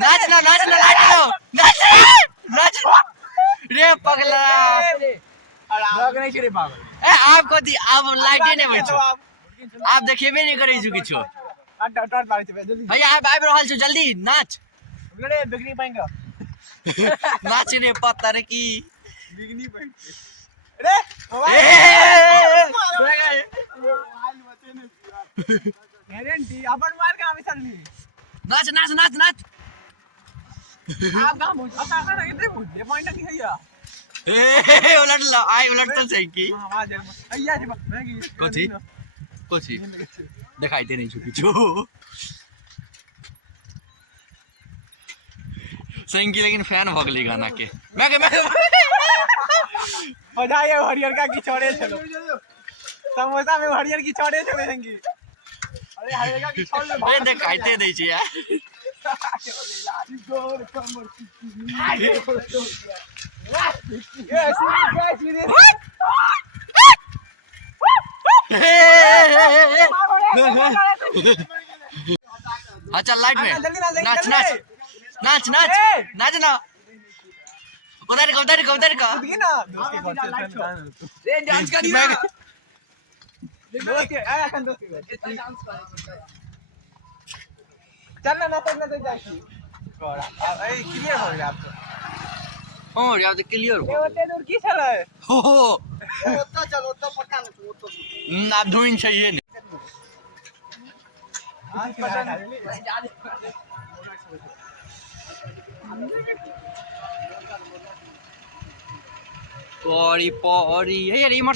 नाच ना लाइट लो नाच रे पगला नहीं करे पागल ए आपको दी आप लाइटे नहीं बचो आप देखेबे नहीं करे छु किछो टॉर्च मारे थे जल्दी भैया आप आबि रहल छु जल्दी नाच रे बिगनी पाएंगे नाच रे पत्ता रे की बिगनी पाएंगे रे गारंटी अपन मार के हम चलनी नाच नाच नाच नाच आप काम हो आता ना इतने मुद्दे पॉइंट की है या ए उलट लो आई उलट तो सही की हां आवाज अय्या रे मैगी कोची दिखाई दे नहीं चुकी जो संगी लेकिन फैन हो गली गाना के मैं बजाए हरियर का की छोड़े चलो समोसा में हरियर की छोड़े चले संगी अरे हरियर का की छोड़ ले ए दिखाईते नहीं छी यार अच्छा लाइट में नाच नाच नाच नाच नाच ना उधर का ना रे डांस कर दिया दोस्त के आया kan दोस्त के चलना ना तो जाएगी ए क्लियर हो गया आप हो यार तो क्लियर हो ओते दूर की चल है हो ओतो चलो ओतो पक्का ना ओतो ना धुइन चाहिए नहीं हां पता नहीं पौड़ी पौड़ी यार इमर